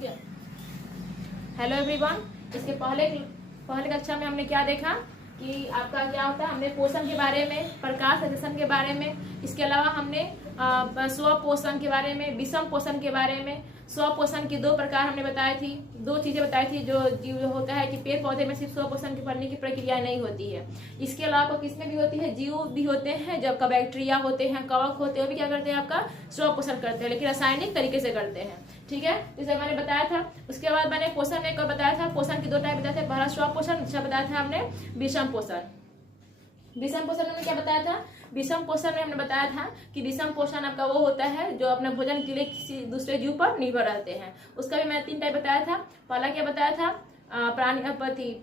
गया। Hello everyone, इसके पहले कक्षा में हमने क्या देखा कि आपका क्या होता है। हमने पोषण के बारे में, प्रकाश संश्लेषण के बारे में, इसके अलावा हमने स्व पोषण के बारे में, विषम पोषण के बारे में, स्व पोषण की दो प्रकार हमने बताई थी, दो चीजें बताई थी। जो जीव होता है कि पेड़ पौधे में सिर्फ स्व पोषण की करने की प्रक्रिया नहीं होती है, इसके अलावा किसमें भी होती है, जीव भी होते हैं। जब का बैक्टीरिया होते हैं, कवक होते हैं, वो भी क्या करते हैं, आपका स्व पोषण करते हैं, लेकिन रासायनिक तरीके से करते हैं। ठीक है, जैसे मैंने बताया था। उसके बाद मैंने पोषण में एक और बताया था, पोषण की दो टाइप बताए थे। पहला स्व पोषण, दूसरा बताया था हमने विषम पोषण। विषम पोषण में क्या बताया था, विषम पोषण में हमने बताया था कि विषम पोषण आपका वो होता है जो अपने भोजन के लिए किसी दूसरे जीव पर निर्भर रहते हैं। उसका भी मैंने 3 टाइप बताया था। पहला क्या बताया था, प्राणी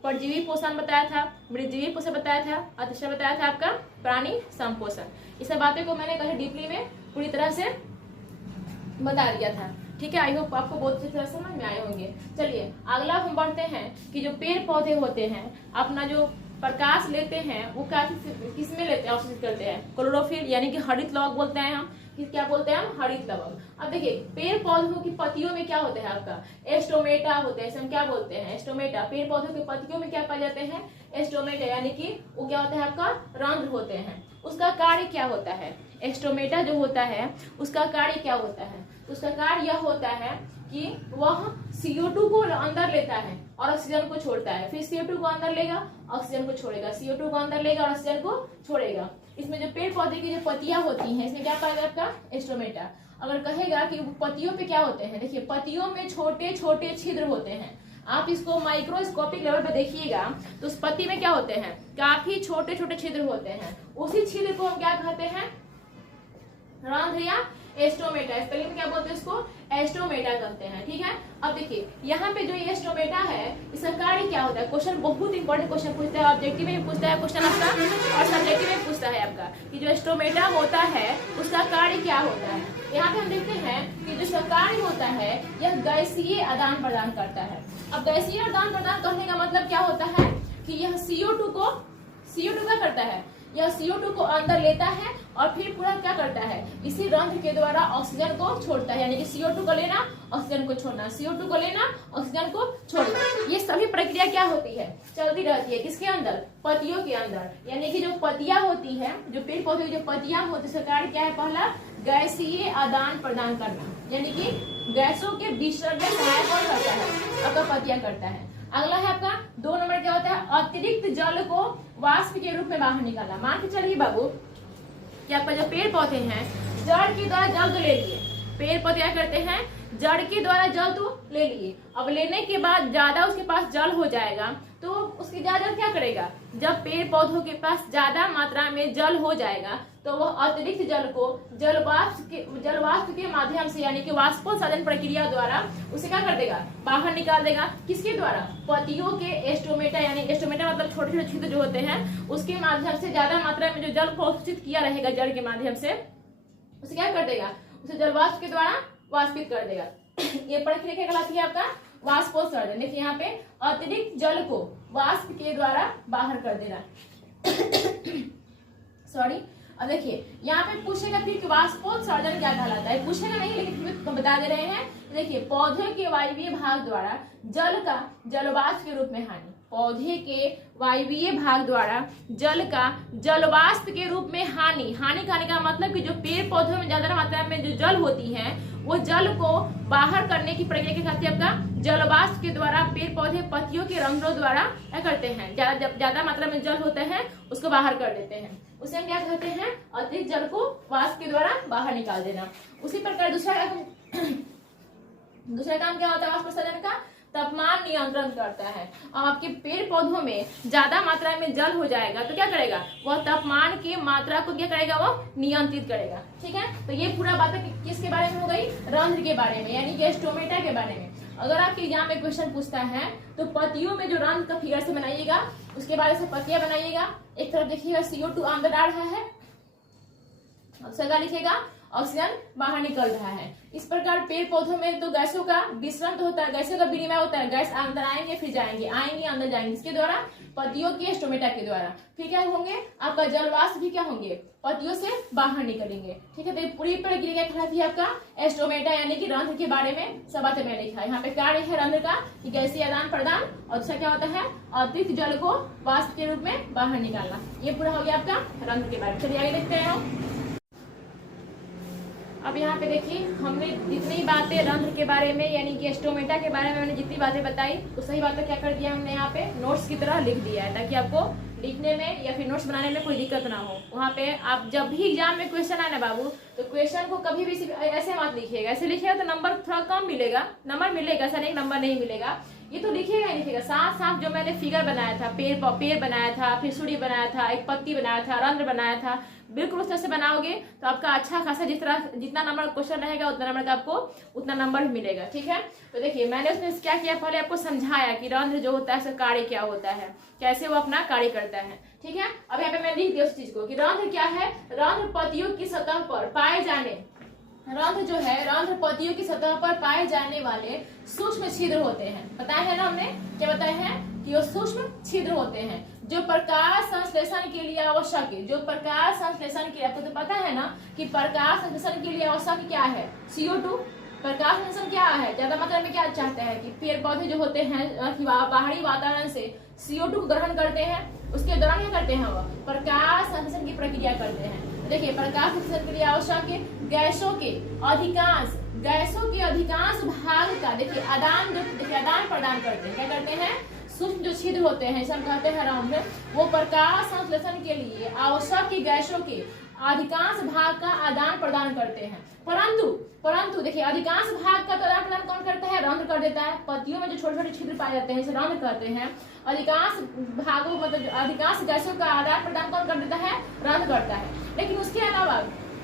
परजीवी पोषण बताया था, मृतजीवी पोषण बताया था, और तीसरा बताया था आपका प्राणी संपोषण। इस सब बातें को मैंने कहीं डीपली में पूरी तरह से बता दिया था। ठीक है, आई होप आपको बहुत अच्छी तरह समझ में आए होंगे। चलिए अगला हम बढ़ते हैं कि जो पेड़ पौधे होते हैं अपना जो प्रकाश लेते हैं वो किसमें लेते हैं, अवशोषित करते हैं, क्लोरोफिल यानी कि हरित लवक बोलते हैं हम। क्या बोलते हैं हम, हरित लवक। अब देखिए पेड़ पौधों की पत्तियों में क्या होता है, आपका एस्टोमेटा होते हैं। हम क्या बोलते हैं, एस्टोमेटा। पेड़ पौधों की पत्तियों में क्या पाए जाते हैं, एस्टोमेटा, यानी कि वो क्या होता है, आपका रंध्र होते हैं। उसका कार्य क्या होता है, एस्टोमेटा जो होता है उसका कार्य क्या होता है, उसका कार्य यह होता है कि वह CO2 को अंदर लेता है और ऑक्सीजन को छोड़ता है। फिर CO2 को अंदर लेगा, ऑक्सीजन को छोड़ेगा, CO2 को अंदर लेगा और ऑक्सीजन को छोड़ेगा। इसमें जो पेड़ पौधे की जो पत्तियां होती हैं, इसमें क्या पाएगा, आपका एस्टोमेटा। अगर कहेगा कि पत्तियों पे क्या होते हैं, देखिए पत्तियों में छोटे छोटे छिद्र होते हैं। आप इसको माइक्रोस्कोपिक लेवल पे देखिएगा तो उस पत्ती में क्या होते हैं, काफी छोटे छोटे छिद्र होते हैं। उसी छिद्र को हम क्या कहते हैं, रंध्र या एस्टोमेटा। स्पेलिंग क्या बोलते हैं इसको, एस्टोमेटा कहते हैं। ठीक है, अब देखिए यहाँ पे जो एस्टोमेटा है इसका कार्य क्या होता है। क्वेश्चन बहुत इंपॉर्टेंट क्वेश्चन पूछता है, ऑब्जेक्टिव में भी पूछता है क्वेश्चन आपका, और सब्जेक्टिव में पूछता है आपका कि जो एस्टोमेटा होता है उसका कार्य क्या होता है। यहाँ पे हम देखते हैं कि जो इसका कार्य होता है यह गैसीय आदान प्रदान करता है। अब गैसीय आदान प्रदान करने का मतलब क्या होता है कि यह CO2 क्या करता है, यह CO2 को अंदर लेता है और फिर पूरा क्या करता है, इसी रंध्र के द्वारा ऑक्सीजन को छोड़ता है। यानी कि CO2 को लेना, ऑक्सीजन को छोड़ना, CO2 को लेना, ऑक्सीजन को छोड़ना। ये सभी प्रक्रिया क्या होती है, चलती रहती है। किसके अंदर, पत्तियों के अंदर। यानी कि जो पत्तियां होती है, जो पेड़ पौधे की जो पत्तियां होती है, उसका कार्य क्या है, पहला गैसीय आदान प्रदान करना, यानी कि गैसों के विसर्जन में सहायक कौन करता है, आपका पत्तियां करता है। अगला है आपका 2 नंबर क्या होता है, अतिरिक्त जल को वाष्प के रूप में बाहर निकालना। मान के चलिए बाबू कि आपका जो पेड़ पौधे हैं जड़ के द्वारा जल तो ले लिए, पेड़ पौधे क्या करते हैं, जड़ के द्वारा जल तो ले लिए। अब लेने के बाद ज्यादा उसके पास जल हो जाएगा तो उसकी ज्यादा क्या करेगा, जब पेड़ पौधों के पास ज्यादा मात्रा में जल हो जाएगा तो वह अतिरिक्त जल को जलवाष्प के माध्यम से, यानी कि वाष्पोत्सर्जन प्रक्रिया द्वारा उसे क्या कर देगा, बाहर निकाल देगा। किसके द्वारा, पत्तियों के एस्टोमेटा, यानी एस्टोमेटा मतलब छोटे छोटे छिद्र जो होते हैं उसके माध्यम से ज्यादा मात्रा में जो जल को अवशोषित किया रहेगा जड़ के माध्यम से, उसे क्या कर देगा, उसे जलवाष्प के द्वारा वाष्पित कर देगा। ये प्रक्रिया क्या कहलाती है, आपका वाष्पोत्सर्जन। देखिए यहाँ पे अतिरिक्त जल को वाष्प के द्वारा बाहर कर देना। सॉरी, अब देखिए यहाँ पे पूछेगा फिर कि वाष्पोत्सर्जन क्या कहलाता है, पूछेगा नहीं लेकिन फिर बता दे रहे हैं। देखिए पौधे के वायवीय भाग द्वारा जल का जलवाष्प के रूप में हानि, पौधे के वायवीय भाग द्वारा जल का जलवाष्प के रूप में हानि खाने का मतलब कि जो पेड़ पौधों में ज्यादा मात्रा में जो जल होती है वो जल को बाहर करने की प्रक्रिया के साथ आपका जलवाष्प के द्वारा पेड़ पौधे पत्तियों के रंध्रों द्वारा क्या करते हैं, ज्यादा मात्रा में जल होता है उसको बाहर कर देते हैं। उसे हम क्या कहते हैं, अतिरिक्त जल को वाष्प के द्वारा बाहर निकाल देना। उसी प्रकार दूसरा काम क्या होता है वाष्पोत्सर्जन का, तापमान नियंत्रण करता है। अब आपके पेड़ पौधों में ज्यादा मात्रा में जल हो जाएगा तो क्या करेगा, वह तापमान की मात्रा को क्या करेगा, वो नियंत्रित करेगा। ठीक है, तो ये पूरा बातें किसके बारे में हो गई, रंध्र के बारे में, यानी कि एस्टोमेटा के बारे में। अगर आपके एग्जाम में क्वेश्चन पूछता है तो पत्तियों में जो रंध्र का फिगर से बनाइएगा, उसके बाद से पत्तियां बनाइएगा। एक तरफ देखिएगा CO2 अंदर डाल रहा है, सगा लिखेगा, ऑक्सीजन बाहर निकल रहा है। इस प्रकार पेड़ पौधों में तो गैसों का विसरण तो होता है, गैसों का विनिमय होता है, गैस अंदर आएंगे फिर जाएंगे, आएंगे अंदर जाएंगे, इसके द्वारा पत्तियों के स्टोमेटा के द्वारा। फिर क्या होंगे, आपका जलवाष्प भी क्या होंगे, पत्तियों से बाहर निकलेंगे। ठीक है, तो पूरी प्रक्रिया क्या कहलाती है आपका स्टोमेटा यानी कि रंध्र के बारे में सब बातें मैंने लिखा है। यहाँ पे कार्य है रंध्र का कि गैसीय आदान प्रदान, और दूसरा क्या होता है अतिरिक्त जल को वाष्प के रूप में बाहर निकालना। ये पूरा हो गया आपका रंध्र के बारे में। चलिए आगे देखते हैं हम। अब यहाँ पे देखिए हमने जितनी बातें रंध्र के बारे में यानी कि स्टोमेटा के बारे में मैंने जितनी बातें बताई, तो सही बातें क्या कर दिया हमने यहाँ पे नोट्स की तरह लिख दिया है, ताकि आपको लिखने में या फिर नोट्स बनाने में कोई दिक्कत ना हो। वहाँ पे आप जब भी एग्जाम में क्वेश्चन आए ना बाबू, तो क्वेश्चन को कभी भी ऐसे मत लिखिएगा, ऐसे लिखिएगा तो नंबर थोड़ा कम मिलेगा, नंबर मिलेगा, ऐसा नहीं नंबर नहीं मिलेगा, ये तो लिखिएगा ही लिखिएगा। साथ साथ जो मैंने फिगर बनाया था, पेड़ बनाया था, फिर सूर्य बनाया था, एक पत्ती बनाया था, रंध्र बनाया था, बिल्कुल उस तरह से बनाओगे तो आपका अच्छा खासा जितना नंबर क्वेश्चन रहेगा उतना नंबर का आपको उतना नंबर भी मिलेगा। ठीक है, तो देखिए मैंने उसमें क्या किया, पहले आपको समझाया कि रंध्र जो होता है उसका कार्य क्या होता है, कैसे वो अपना कार्य करता है। ठीक है, अब यहाँ पे मैं लिख दिया उस चीज को कि रंध्र क्या है, रंध्र पत्तियों की सतह पर पाए जाने, रंध्र जो है रंध्र पत्तियों की सतह पर पाए जाने वाले सूक्ष्म छिद्र होते हैं। बताया है ना हमने, क्या बताया है कि वो सूक्ष्म छिद्र होते हैं जो प्रकाश संश्लेषण के लिए आवश्यक है। जो प्रकाश संश्लेषण के, आपको तो पता है ना कि प्रकाश संश्लेषण के लिए आवश्यक क्या है, CO2। प्रकाश संश्लेषण क्या है, ज्यादा मात्रा में क्या चाहते हैं कि पेड़ पौधे जो होते हैं बाहरी वातावरण से CO2 को ग्रहण करते हैं, उसके दौरान क्या करते हैं, वह प्रकाश संश्लेषण की प्रक्रिया करते हैं। देखिए प्रकाश संश्लेषण के लिए आवश्यक है गैसों के अधिकांश भाग का देखिए आदान प्रदान करते हैं। क्या करते हैं, सूक्ष्म जो छिद्र होते हैं, इसे हम कहते हैं रंध्र, वो प्रकाश संश्लेषण के लिए आवश्यक गैसों के अधिकांश भाग का आदान प्रदान करते हैं। परंतु देखिए अधिकांश भाग का तो आदान प्रदान कौन करता है, रंध्र कर देता है। पत्तियों में जो छोटे छोटे छिद्र पाए जाते हैं इसे रंध्र कहते हैं। अधिकांश भागों मतलब अधिकांश गैसों का आदान प्रदान कौन कर देता है, रंध्र करता है। लेकिन उसके अलावा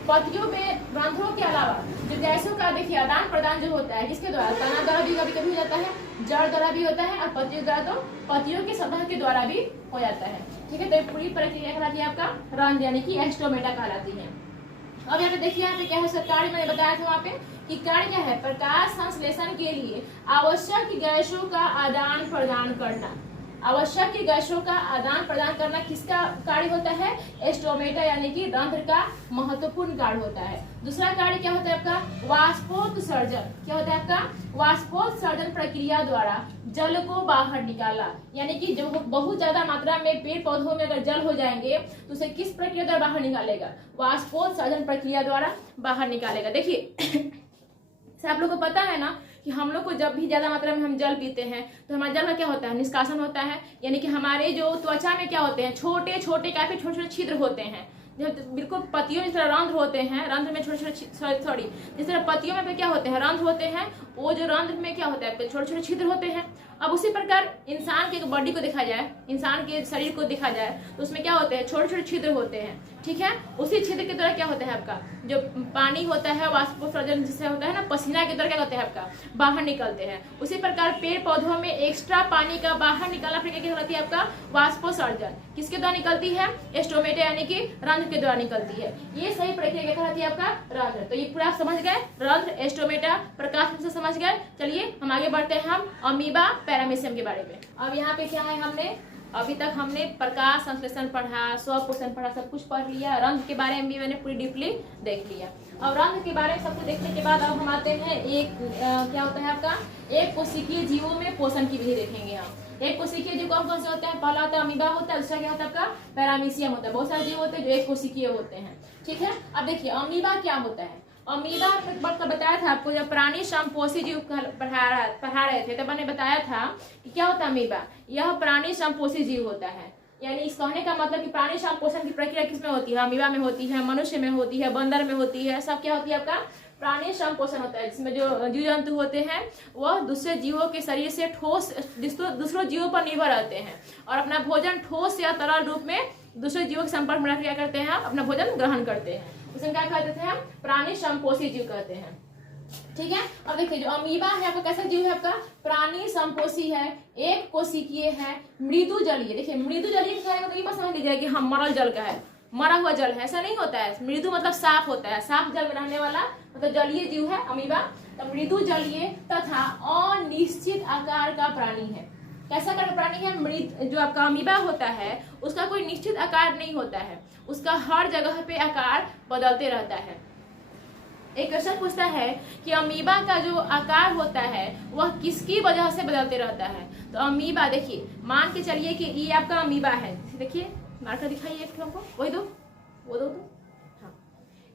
पत्तियों में रंध्रों के अलावा जो गैसों का देखिए आदान प्रदान जो होता है किसके द्वारा, तना द्वारा भी कभी कभी हो जाता है, जड़ द्वारा भी होता है, और पत्तियों द्वारा तो पत्तियों की सतह के द्वारा भी हो जाता है। ठीक है, तो पूरी प्रक्रिया कहलाती है आपका रंध्र यानी कि स्टोमेटा कहलाती है। अब यहाँ पे देखिए यहाँ पे क्या है, कार्य मैंने बताया था वहाँ पे कि कार्य क्या है, प्रकाश संश्लेषण के लिए आवश्यक गैसों का आदान प्रदान करना। आवश्यक गैसों का आदान प्रदान करना किसका कार्य होता है, स्टोमेटा यानी कि रंध्र का महत्वपूर्ण कार्य होता है। दूसरा कार्य क्या होता है आपका, वाष्पोत्सर्जन। क्या होता है आपका, वाष्पोत्सर्जन प्रक्रिया द्वारा जल को बाहर निकाला। यानी कि जब बहुत ज्यादा मात्रा में पेड़ पौधों में अगर जल हो जाएंगे तो उसे किस प्रक्रिया द्वारा बाहर निकालेगा, वाष्पोत्सर्जन प्रक्रिया द्वारा बाहर निकालेगा। देखिए आप लोगों को पता है ना कि हम लोग को जब भी ज्यादा मात्रा में हम जल पीते हैं तो हमारे जल का क्या होता है, निष्कासन होता है। यानी कि हमारे जो त्वचा में क्या होते हैं, छोटे छोटे काफी छोटे छोटे छिद्र होते हैं, जो बिल्कुल पत्तियों जिस तरह रंध्र होते हैं, रंध्र में छोटे छोटे सॉरी जिस तरह पत्तियों में क्या होते हैं, रंध्र होते हैं, वो जो रंध्र में क्या होता है, छोटे छोटे छिद्र होते हैं। अब उसी प्रकार इंसान के बॉडी को देखा जाए, इंसान के शरीर को देखा जाए तो उसमें क्या होते हैं, छोटे छोटे छिद्र होते हैं। ठीक है, उसी छिद्र के द्वारा क्या होता है आपका जो पानी होता है, वाष्पोत्सर्जन जिससे होता है ना, पसीना के द्वारा क्या होता है आपका बाहर निकलते हैं। उसी प्रकार पेड़ पौधों में एक्स्ट्रा पानी का बाहर निकालना प्रक्रिया क्या होती है आपका, वाष्पोत्सर्जन। किसके द्वारा निकलती है, स्टोमेटा यानी कि रंध्र के द्वारा निकलती है। ये सही प्रक्रिया क्या कहलाती है आपका, रंध्र। तो ये पूरा आप समझ गए, रंध्र, स्टोमेटा, प्रकाश से समझ गए। चलिए हम आगे बढ़ते हैं, हम अमीबा पैरामीशियम के बारे में। अब यहाँ पे क्या है, हमने अभी तक हमने प्रकाश संश्लेषण पढ़ा, स्वपोषण पढ़ा, सब कुछ पढ़ लिया। रंध्र के बारे में भी मैंने पूरी डीपली देख लिया। और रंध्र के बारे में सब कुछ देखने के बाद अब हम आते हैं क्या होता है आपका, एक कोशिकीय जीवों में पोषण की विधि देखेंगे हम। एक कोशिकीय जीव कौन कौन से होते हैं, पहला होता है अमीबा होता है, दूसरा क्या होता है आपका पैरामीशियम होता है। बहुत सारे जीव होते हैं जो एक कोशिकीय होते हैं। ठीक है, अब देखिए अमीबा क्या होता है। अमीबा का बताया था आपको, जब प्राणी संपोषी जीव पढ़ा रहे थे तब मैंने बताया था कि क्या होता है अमीबा, यह प्राणी संपोषी जीव होता है। यानी इस कहने का मतलब कि प्राणी संपोषण की प्रक्रिया किसमें होती है, अमीबा में होती है, मनुष्य में होती है, बंदर में होती है, सब क्या होती है आपका प्राणी संपोषण होता है। जिसमें जो जीव जंतु होते हैं वह दूसरे जीवों के शरीर से ठोस दूसरों जीवों पर निर्भर रहते हैं और अपना भोजन ठोस या तरल रूप में दूसरे जीवों के संपर्क में क्या करते हैं, अपना भोजन ग्रहण करते हैं। उसे क्या कहते थे हम, प्राणी संपोषी जीव कहते हैं। ठीक है, अब देखिए जो अमीबा है आपका कैसा जीव है, आपका प्राणी संपोषी है, एक कोशिकीय है, मृदु जलीय। देखिए मृदु जलीय क्या है, मतलब ये बात समझ लीजिए कि हम मरल जल का है, मरा हुआ जल है, ऐसा नहीं होता है। मृदु मतलब साफ होता है, साफ जल में रहने वाला मतलब जलीय जीव है अमीबा। तो मृदु जलीय तथा अनिश्चित आकार का प्राणी है। कैसा आकार का प्राणी है? मृद जो आपका अमीबा होता है उसका कोई निश्चित आकार नहीं होता है, उसका हर जगह पे आकार बदलते रहता है। एक क्वेश्चन पूछता है कि अमीबा का जो आकार होता है वह किसकी वजह से बदलते रहता है। तो अमीबा देखिए, मान के चलिए कि ये आपका अमीबा है, देखिए मार्कर दिखाइए एक हमको, वही दो, वो दो, हाँ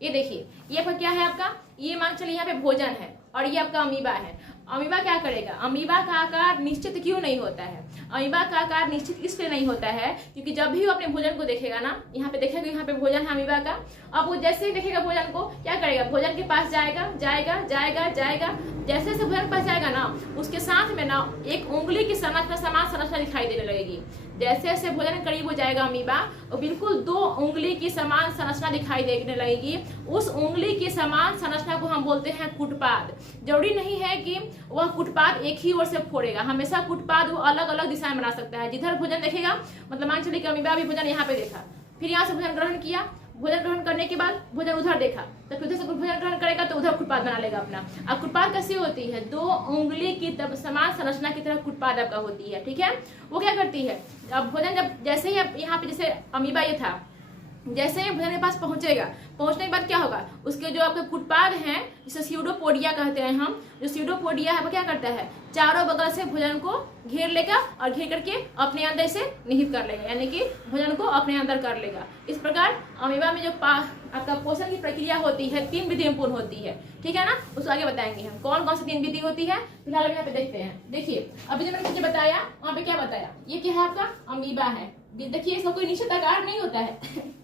ये देखिए, ये आपका क्या है आपका, ये मान चलिए यहाँ पे भोजन है और ये आपका अमीबा है। अमीबा क्या करेगा? अमीबा का आकार निश्चित क्यों नहीं होता है? अमीबा का आकार निश्चित इसलिए नहीं होता है क्योंकि जब भी वो अपने भोजन को देखेगा ना, यहाँ पे देखेगा यहाँ पे भोजन है अमीबा का, अब वो जैसे ही देखेगा भोजन को क्या करेगा? भोजन के पास जाएगा जाएगा जाएगा जाएगा, जैसे जैसे भोजन के पास जाएगा ना उसके साथ में ना एक उंगली की समान संरचना दिखाई देने लगेगी। जैसे जैसे भोजन के करीब हो जाएगा अमीबा, वो बिल्कुल 2 उंगली की समान संरचना दिखाई देने लगेगी। उस उंगली की समान संरचना को हम बोलते हैं कुटपाद। जरूरी नहीं है कि वह कुटपाद एक ही ओर से फोड़ेगा, हमेशा कुटपाद वो अलग अलग दिशा में बना सकता है। जिधर भोजन देखेगा, मतलब मान चलिए कि अमीबा भी भोजन यहाँ पे देखा, फिर यहाँ से भोजन ग्रहण किया, भोजन ग्रहण करने के बाद भोजन उधर देखा, तो उधर से भोजन ग्रहण करेगा तो उधर कुटपाद बना लेगा अपना। अब कुटपाद कैसी होती है? 2 उंगली की समान संरचना की तरह कुटपाद आपका होती है, ठीक है। वो क्या करती है? अब भोजन जब जैसे ही यहाँ पे जैसे अमीबा ये था, जैसे ही भोजन के पास पहुंचेगा, पहुंचने के बाद क्या होगा? उसके जो आपके कुटपाद हैं, जिसे स्यूडोपोडिया कहते हैं हम, जो स्यूडोपोडिया है वो क्या करता है? चारों बगल से भोजन को घेर लेगा और घेर करके अपने अंदर से निहित कर लेगा, यानी कि भोजन को अपने अंदर कर लेगा। इस प्रकार अमीबा में जो आपका पोषण की प्रक्रिया होती है 3 विधि में पूर्ण होती है, ठीक है ना। उसको आगे बताएंगे हम कौन कौन सी 3 विधि होती है। फिलहाल यहाँ पे देखते हैं। देखिए अभी जो मैंने मुझे बताया वहाँ पे क्या बताया, ये क्या है आपका? अमीबा है। देखिए इसका कोई निश्चित आकार नहीं होता है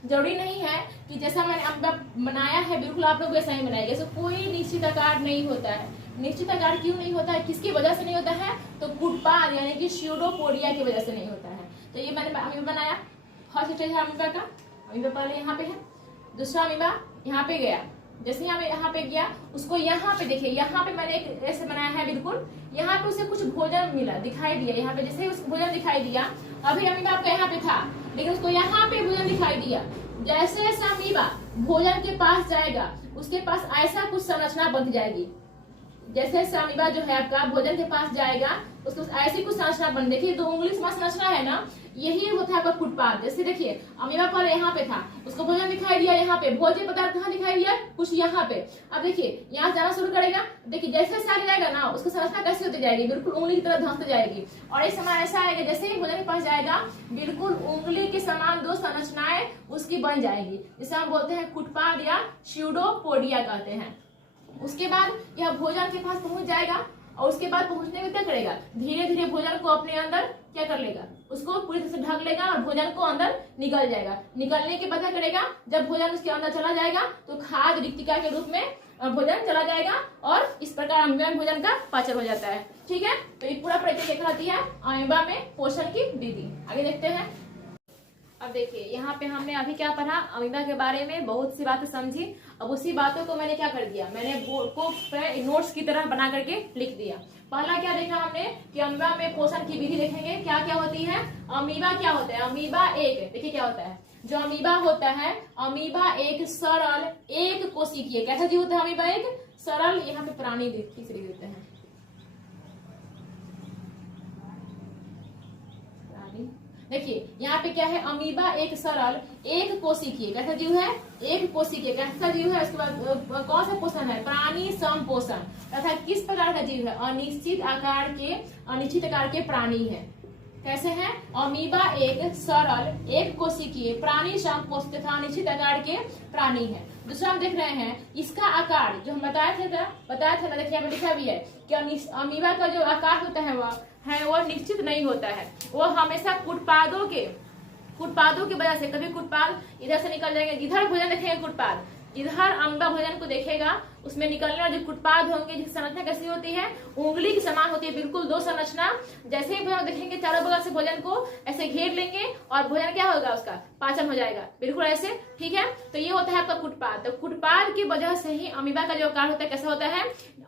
जरूरी नहीं है कि जैसा मैंने अमीबा बनाया है बिल्कुल आप लोग वैसा ही बनाएंगे, इसका कोई निश्चित आकार नहीं होता है। निश्चित आकार क्यों नहीं होता है? किसकी वजह से नहीं होता है? तो कुटपाद यानी कि स्यूडोपोडिया की वजह से नहीं होता है। तो ये मैंने अमीबा बनाया, फर्स्ट स्टेज है अमीबा का। अमीबा पहले यहाँ पे है, दूसरा अमीबा यहाँ पे गया, जैसे यहाँ पे गया उसको यहाँ पे देखिए, यहाँ पे मैंने एक ऐसे बनाया है बिल्कुल, यहाँ पे उसे कुछ भोजन मिला, दिखाई दिया, यहाँ पे जैसे ही उसको भोजन दिखाई दिया, अभी अमीबा आपका यहाँ पे था लेकिन उसको यहाँ पे भोजन दिखाई दिया। जैसे जैसे अमीबा भोजन के पास जाएगा उसके पास ऐसा कुछ संरचना बन जाएगी। जैसे जैसे अमीबा जो है आपका भोजन के पास जाएगा उसको ऐसी कुछ संरचना बन, देखिए 2 उंगली संरचना है ना, यही होता है आपका कुटपाद। जैसे देखिए अमीबा पर यहाँ पे था, उसको भोजन दिखाई दिया, यहाँ पे भोज्य पदार्थ कहाँ दिखाई दिया? कुछ यहाँ पे। अब देखिए यहाँ जाना शुरू करेगा, देखिए जैसे जैसे आगे जाएगा ना उसकी संरचना कैसी होती जाएगी? बिल्कुल उंगली की तरह धंसती जाएगी। और एक समय ऐसा आएगा जैसे ही भोजन के पास जाएगा बिल्कुल उंगली के समान 2 संरचनाएं उसकी बन जाएगी, जिसे हम बोलते हैं कुटपाद या स्यूडोपोडिया कहते हैं। उसके बाद यह भोजन के पास पहुंच जाएगा और उसके बाद पहुंचने में क्या करेगा? धीरे धीरे भोजन को अपने अंदर क्या कर लेगा? उसको पूरी तरह से ढक लेगा और भोजन को अंदर निकल जाएगा। निकलने के बाद क्या करेगा? जब भोजन उसके अंदर चला जाएगा तो खाद्य रिक्तिका के रूप में भोजन चला जाएगा और इस प्रकार अमीबा में भोजन का पाचन हो जाता है, ठीक है। तो ये पूरा प्रक्रिया कहलाती है अमीबा में पोषण की विधि। आगे देखते हैं। अब देखिए यहाँ पे हमने अभी क्या पढ़ा? अमीबा के बारे में बहुत सी बातें समझी। अब उसी बातों को मैंने क्या कर दिया? मैंने बोर्ड को नोट्स की तरह बना करके लिख दिया। पहला क्या देखा हमने कि अमीबा में पोषण की विधि देखेंगे। क्या क्या होती है? अमीबा क्या होता है? अमीबा एक, देखिए क्या होता है जो अमीबा होता है, अमीबा एक सरल एक कोशिकीय कैसा जीव होता है? अमीबा एक सरल, यहाँ पे प्राणी तीसरी देते हैं, देखिए यहाँ पे क्या है? अमीबा एक सरल एक कोशिकीय कैसा जीव है? एक कोशिकीय कैसा जीव है? उसके बाद कौन सा पोषण है? प्राणी संपोषण तथा किस प्रकार का जीव है? अनिश्चित आकार के प्राणी है। कैसे है? अमीबा एक सरल एक कोशिकीय प्राणी संपोषण तथा अनिश्चित आकार के प्राणी है। दूसरा हम देख रहे हैं इसका आकार जो हम बताया था ना, देखिए यहाँ पे लिखा भी है कि अमीबा का जो आकार होता है वो निश्चित नहीं होता है। वो हमेशा कुटपादों की वजह से, कभी कुटपाद इधर से निकल जाएंगे, जिधर भोजन देखेंगे कुटपाद, जिधर अमीबा भोजन को देखेगा उसमें निकलने वाले जो कुटपाद होंगे जिसकी संरचना कैसी होती है? उंगली की समान होती है, बिल्कुल 2 संरचना। जैसे ही भोजन देखेंगे चारों बगल से भोजन को ऐसे घेर लेंगे और भोजन क्या होगा? उसका पाचन हो जाएगा, बिल्कुल ऐसे, ठीक है। तो ये होता है आपका कुटपाद। तो कुटपाद की वजह से ही अमीबा का जो आकार होता है कैसा होता है?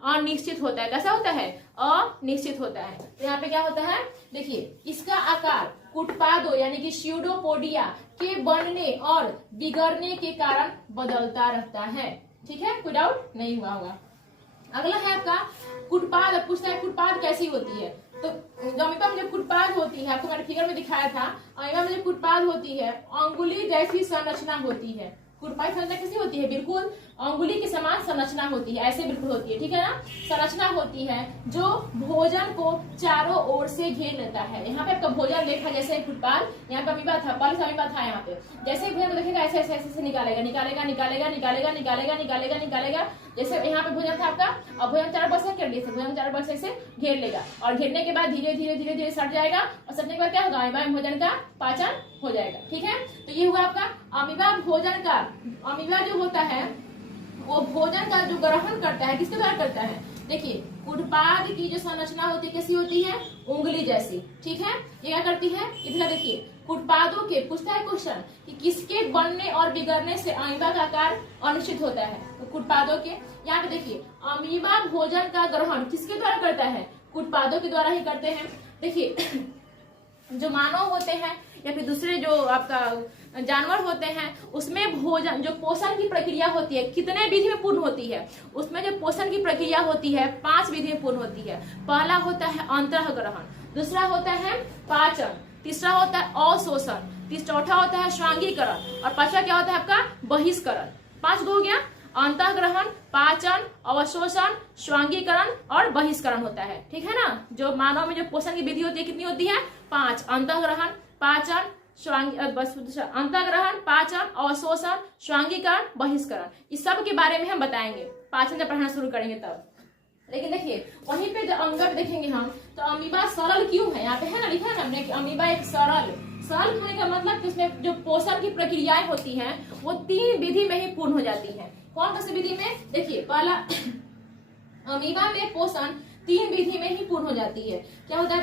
अनिश्चित होता है। कैसा होता है? अनिश्चित होता है। तो यहाँ पे क्या होता है? देखिए इसका आकार कुटपादों यानी कि स्यूडोपोडिया के बनने और बिगड़ने के कारण बदलता रहता है। ठीक है, कोई डाउट नहीं हुआ होगा। अगला है आपका कुटपाद। पूछता है कुटपाद कैसी होती है। तो अमीबा में जब कुटपाद होती है, आपको मैंने फिगर में दिखाया था, अमीबा में जब कुटपाद होती है अंगुली जैसी संरचना होती है। कुटपाद संरचना कैसी होती है, बिल्कुल अंगुली के समान संरचना होती है, ऐसे बिल्कुल होती है, ठीक है ना। संरचना होती है जो भोजन को चारों ओर से घेर लेता है। यहाँ पे आपका भोजन देखा जैसे कुटपाद, यहाँ पे अमीबा था, पहले अमीबा था यहाँ पे, जैसे ही भोजन को देखेगा ऐसे ऐसे ऐसे निकालेगा निकालेगा निकालेगा निकालेगा निकालेगा निकालेगा निकालेगा। जैसे यहाँ पे भोजन था आपका, अब भोजन चारों बक्से कर लिए थे, भोजन चारों बक्से से घेर लेगा और घेरने के बाद धीरे धीरे धीरे धीरे सट जाएगा और सटने के बाद क्या होगा, अमीबा में भोजन का पाचन हो जाएगा। ठीक है, तो ये हुआ आपका अमीबा भोजन का। अमीबा जो होता है वो भोजन का जो ग्रहण करता है किसके द्वारा करता है, देखिए कुटपाद की जो संरचना होती है कैसी होती है, उंगली जैसी। ठीक है, ये क्या करती है, इधर देखिए कुटपादों के, पूछता है क्वेश्चन कि किसके बनने और बिगड़ने से अमीबा का आकार अनिश्चित होता है। तो कुटपादों के, यहाँ पे देखिए अमीबा भोजन का ग्रहण किसके द्वारा करता है, कुटपादों के द्वारा ही करते हैं। देखिए जो मानव होते हैं या फिर दूसरे जो आपका जानवर होते हैं, उसमें भोजन जो पोषण की प्रक्रिया होती है कितने विधि में पूर्ण होती है, उसमें जो पोषण की प्रक्रिया होती है 5 विधि में पूर्ण होती है। पहला होता है अंतःग्रहण, दूसरा होता है पाचन, तीसरा होता है अवशोषण, चौथा होता है स्वांगीकरण और पांचवा क्या होता है आपका बहिष्करण। 5 हो गया, अंतःग्रहण, पाचन, अवशोषण, स्वांगीकरण और बहिष्करण होता है। ठीक है ना, जो मानव में जो पोषण की विधि होती है कितनी होती है, 5, अंतःग्रहण, पाचन, अंतःग्रहण, पाचन, अवशोषण, स्वांगीकरण, बहिष्करण। इस सब के बारे में हम बताएंगे पाचन जब पढ़ना शुरू करेंगे तब। लेकिन देखिए वहीं पे जो अंग देखेंगे हम, तो अमीबा सरल क्यों है, यहाँ पे है ना, लिखा है ना हमने कि अमीबा एक सरल होने का मतलब कि उसमें जो पोषण की प्रक्रियाएं होती हैं वो 3 विधि में ही पूर्ण हो जाती है। कौन सी विधि में, देखिए पहला अमीबा में पोषण 3 विधि में ही पूर्ण हो जाती है। क्या होता है,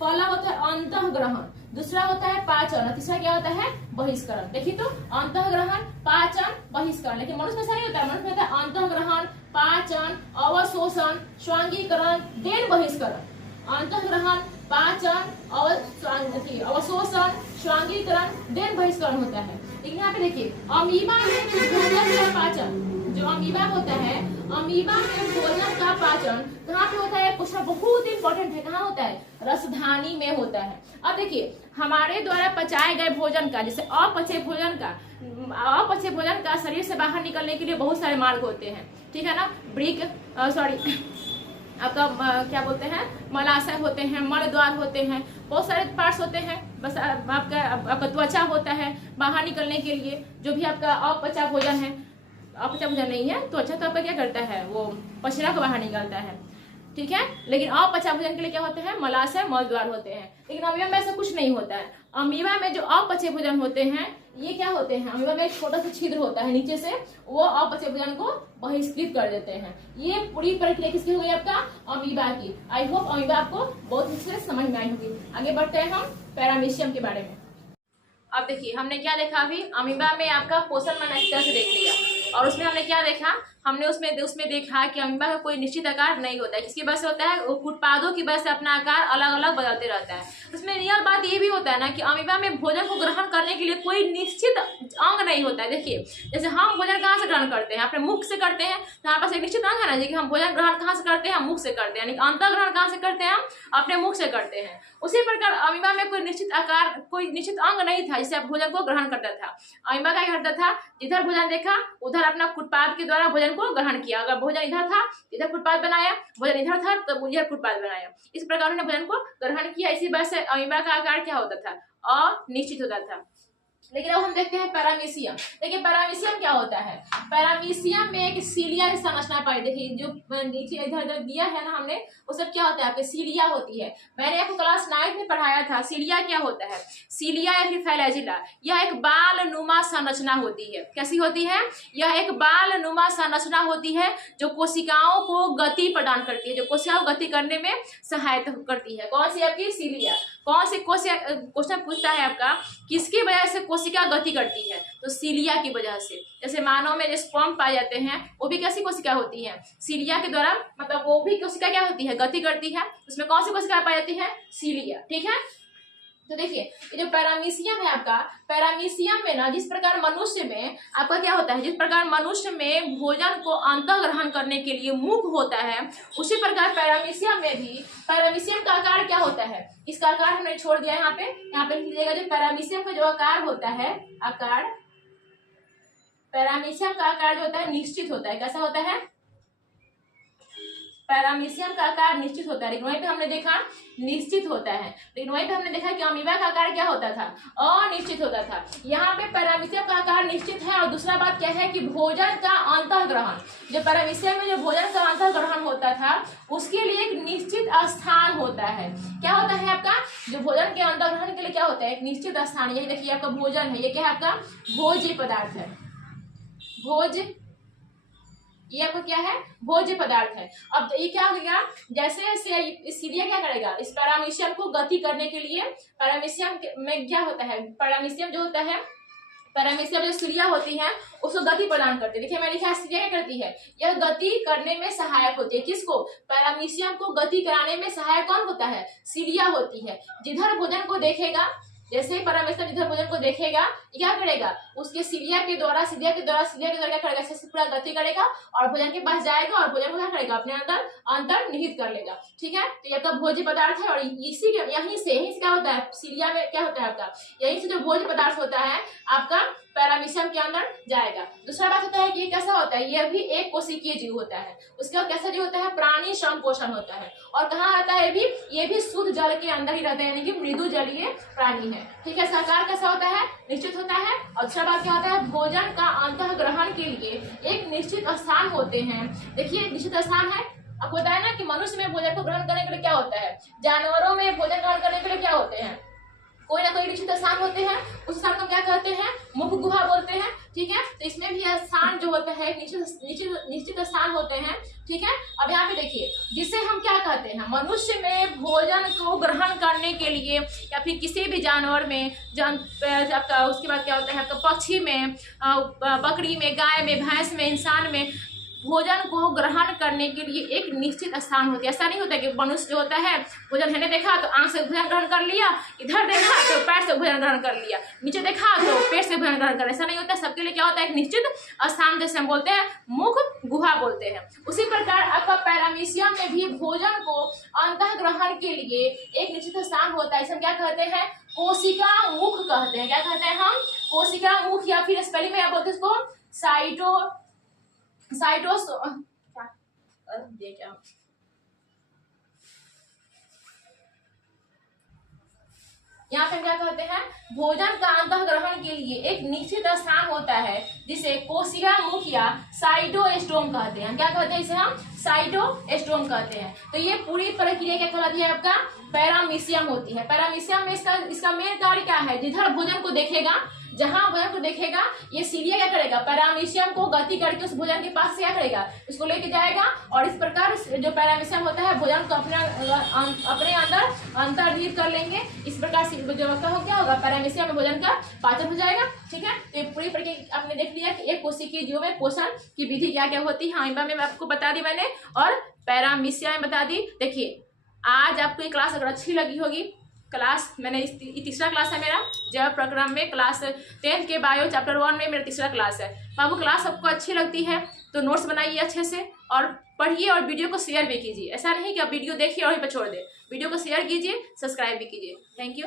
पहला होता है अंतःग्रहण, दूसरा होता है पाचन और तीसरा क्या होता है बहिष्करण। देखिए तो अंतःग्रहण, पाचन, बहिष्करण। लेकिन मनुष्य में ऐसा नहीं होता है, मनुष्य में होता है अंतःग्रहण, पाचन, अवशोषण, स्वांगीकरण, देन बहिष्करण। अंतःग्रहण, पाचन, अवशोषण, स्वांगीकरण, देन बहिष्करण होता है। लेकिन यहाँ पे देखिए अमीबा में भोजन का पाचन, जो अमीबा होता है, अमीबा में भोजन का पाचन कहाँ पे होता है, क्वेश्चन बहुत इंपॉर्टेंट है, कहाँ होता है, रसधानी में होता है। अब देखिए हमारे द्वारा पचाए गए भोजन का, जैसे अपचय भोजन का शरीर से बाहर निकलने के लिए बहुत सारे मार्ग होते हैं। ठीक है ना, आपका क्या बोलते हैं, मलाशय होते हैं, मल द्वार होते हैं, बहुत सारे पार्ट्स होते हैं। बस आपका त्वचा होता है बाहर निकलने के लिए, जो भी आपका अपचा भोजन है, अपचा भोजन नहीं है त्वचा तो आपका क्या करता है, वो पचरा को बाहर निकालता है। ठीक है, लेकिन अपचा भोजन के लिए क्या होते हैं, मलाशय मल द्वार होते हैं। लेकिन अमीबा में ऐसा कुछ नहीं होता है। अमीबा में जो अपचय भोजन होते हैं ये क्या होते हैं, अमीबा में एक छोटा सा छिद्र होता है नीचे से, वो अपचय भोजन को बहिष्कृत कर देते हैं। ये पूरी प्रक्रिया किसकी हो गई, आपका अमीबा की। आई होप अमीबा आपको बहुत अच्छे से समझ में आई होगी। आगे बढ़ते हैं हम पैरामीशियम के बारे में। अब देखिए हमने क्या देखा, अभी अमीबा में आपका पोषण मैंने इस तरह से देख लिया और उसमें हमने क्या देखा, हमने उसमें देखा कि अमीबा का कोई निश्चित आकार नहीं होता है। किसकी वजह से होता है, कुटपादों की वजह से अपना आकार अलग अलग बदलते रहता है। उसमें रियल बात ये भी होता है ना कि अमीबा में भोजन को ग्रहण करने के लिए कोई निश्चित अंग नहीं होता है। देखिए जैसे हम भोजन कहाँ से ग्रहण करते हैं, अपने मुख से करते हैं, तो हमारे पास एक निश्चित अंग है ना, कि हम भोजन ग्रहण कहाँ से करते हैं, हम मुख से करते हैं। यानी अंतःग्रहण कहाँ से करते हैं, हम अपने मुख से करते हैं। उसी प्रकार अमीबा में कोई निश्चित आकार, कोई निश्चित अंग नहीं था जिससे भोजन को ग्रहण करता था। अमीबा क्या करता था, जिधर भोजन देखा उधर अपना कुटपाद के द्वारा भोजन को ग्रहण किया। अगर भोजन इधर था इधर कुटपाद बनाया, भोजन इधर था तो इधर कुटपाद बनाया। इस प्रकार उन्होंने भोजन को ग्रहण किया। इसी वजह से अमीबा का आकार क्या होता था, अनिश्चित होता था। लेकिन अब हम देखते हैं पैरामीशियम। देखिए पैरामीशियम क्या होता है, पैरामीशियम में एक सीलिया की संरचना पाई। देखिए जो नीचे इधर इधर दिया है ना हमने, वो सब क्या होता है, आपके सीलिया होती है। मैंने आपको क्लास 9 में पढ़ाया था सीलिया क्या होता है। सीलिया या फिर फ्लैजिला, यह एक बाल नुमा संरचना होती है। कैसी होती है, यह एक बाल नुमा संरचना होती है जो कोशिकाओं को गति प्रदान करती है, जो कोशिकाओं को गति करने में सहायता करती है। कौन सी आपकी सीलिया। कौन सी कोशिका, क्वेश्चन पूछता है आपका किसकी वजह से कोशिका गति करती है, तो सीलिया की वजह से। जैसे मानव में जो स्पर्म पाए जाते हैं वो भी कैसी कोशिका होती है, सीलिया के द्वारा, मतलब वो भी कोशिका क्या होती है, गति करती है। उसमें कौन सी कोशिका पाई जाती है, सीलिया। ठीक है, तो देखिए ये जो पैरामीशियम है आपका, पैरामीशियम में ना जिस प्रकार मनुष्य में आपका क्या होता है, जिस प्रकार मनुष्य में भोजन को अंतः ग्रहण करने के लिए मुख होता है, उसी प्रकार पैरामीशियम में भी पैरामीशियम का आकार क्या होता है, इसका आकार हमने छोड़ दिया यहाँ पे लिख लीजिएगा। जो पैरामीशियम का जो आकार होता है, आकार पैरामीशियम का आकार जो होता है निश्चित होता है। कैसा होता है? पैरामीशियम का आकार निश्चित होता है, लेकिन वहीं पे हमने देखा निश्चित होता है, लेकिन वहीं पे हमने देखा कि अमीबा का आकार क्या होता था, अनिश्चित होता था। यहाँ पे पैरामीशियम का आकार निश्चित है। और दूसरा बात क्या है कि भोजन का अंतःग्रहण, जो पैरामीशियम में जो भोजन का अंतःग्रहण होता था उसके लिए एक निश्चित स्थान होता है। क्या होता है आपका, जो भोजन के अंतःग्रहण के लिए क्या होता है, एक निश्चित स्थान। यही देखिए आपका भोजन है, ये क्या है आपका भोज्य पदार्थ है, भोज्य, ये आपको क्या है भोज्य पदार्थ है। अब ये क्या हो गया, जैसे जैसे सीलिया क्या करेगा, इस पैरामीशियम को गति करने के लिए, पैरामीशियम में क्या होता है, पैरामीशियम जो होता है, पैरामीशियम जो सीलिया होती है उसको गति प्रदान करती है। देखिए मैंने लिखा है सीलिया क्या करती है, यह गति करने में सहायक होती है। किसको? पैरामीशियम को गति कराने में सहायक कौन होता है, सीलिया होती है। जिधर भोजन को देखेगा, जैसे ही पैरामीशियम जिधर भोजन को देखेगा क्या करेगा, उसके सीलिया के द्वारा क्या करेगा, पूरा गति करेगा और भोजन के पास जाएगा और भोजन को क्या करेगा, अपने अंदर अंतर्निहित कर लेगा। ठीक है, तो ये आपका भोज्य पदार्थ है। और इसी के यहीं से क्या होता है, सीलिया में क्या होता है आपका, यहीं से जो भोज्य पदार्थ होता है आपका पैरामीशियम के अंदर जाएगा। दूसरा बात होता है कि ये कैसा होता है, यह भी एक कोशिकीय जीव होता है। उसके बाद कैसा जीव होता है, प्राणी संपोषण होता है। और कहाँ रहता है ये भी शुद्ध जल के अंदर ही रहता है, यानी कि मृदु जलीय प्राणी है। ठीक है, आकार कैसा होता है, निश्चित होता है। और दूसरा बात क्या होता है, भोजन का अंतःग्रहण के लिए एक निश्चित स्थान होते हैं। देखिए एक निश्चित स्थान है, आपको बताया ना कि मनुष्य में भोजन को ग्रहण करने के लिए क्या होता है, जानवरों में भोजन ग्रहण करने के लिए क्या होते हैं, कोई ना कोई निश्चित स्थान होते हैं। उस स्थान को क्या कहते हैं, मुख गुहा बोलते हैं। ठीक है, तो इसमें भी स्थान जो होता है निश्चित स्थान होते हैं। ठीक है, अब यहाँ पे देखिए, जिसे हम क्या कहते हैं, मनुष्य में भोजन को ग्रहण करने के लिए या फिर किसी भी जानवर में, आपका उसके बाद क्या होता है आपका पक्षी में, बकरी में, गाय में, भैंस में, इंसान में भोजन को ग्रहण करने के लिए एक निश्चित स्थान होती है। ऐसा नहीं होता कि मनुष्य जो होता है भोजन है देखा तो आंख से भोजन ग्रहण कर लिया, इधर देखा तो पैर से भोजन ग्रहण कर लिया, नीचे देखा तो पेट से भोजन ग्रहण कर, ऐसा नहीं होता। सबके लिए क्या होता है, एक निश्चित स्थान, जैसे हम बोलते हैं मुख गुहा बोलते हैं। उसी प्रकार आपका पैरामीशियम में भी भोजन को अंतः ग्रहण के लिए एक निश्चित स्थान होता है। इसे हम क्या कहते हैं, कोशिका मुख कहते हैं। क्या कहते हैं हम, कोशिका मुख, या फिर स्पेलिंग में आप बोलते हैं इसको यहाँ पे क्या कहते हैं, भोजन का अंतःग्रहण के लिए एक निश्चित स्थान होता है जिसे कोशिका मुख या साइटोस्टोम कहते हैं। क्या कहते हैं इसे हम, साइटोस्टोम कहते हैं। तो ये पूरी प्रक्रिया क्या कहलाती है, आपका पैरामीशियम होती है। पैरामीशियम में इसका मेन कार्य क्या है, जिधर भोजन को देखेगा, जहां भोजन को देखेगा, ये सीलिया क्या करेगा, पैरामीशियम को गति करके उस भोजन के पास से क्या करेगा, उसको लेके जाएगा। और इस प्रकार जो पैरामीशियम होता है भोजन को अपने अंदर अंतर्निहित कर लेंगे। इस प्रकार से जो क्या होगा, पैरामीशियम में भोजन का पाचन हो जाएगा। ठीक है, तो ये पूरी प्रक्रिया आपने देख लिया कि एक कोशिकीय जीव में पोषण की विधि क्या क्या होती है। अमीबा में आपको बता दी मैंने, और पैरामीशियम में बता दी। देखिए आज आपको ये क्लास अगर अच्छी लगी होगी, क्लास मैंने तीसरा क्लास है मेरा जैव प्रक्रम में, क्लास 10th के बायो चैप्टर 1 में मेरा तीसरा क्लास है। बाबू क्लास आपको अच्छी लगती है तो नोट्स बनाइए अच्छे से और पढ़िए, और वीडियो को शेयर भी कीजिए। ऐसा नहीं कि आप वीडियो देखिए और वहीं पर छोड़ दें, वीडियो को शेयर कीजिए, सब्सक्राइब भी कीजिए। Thank you.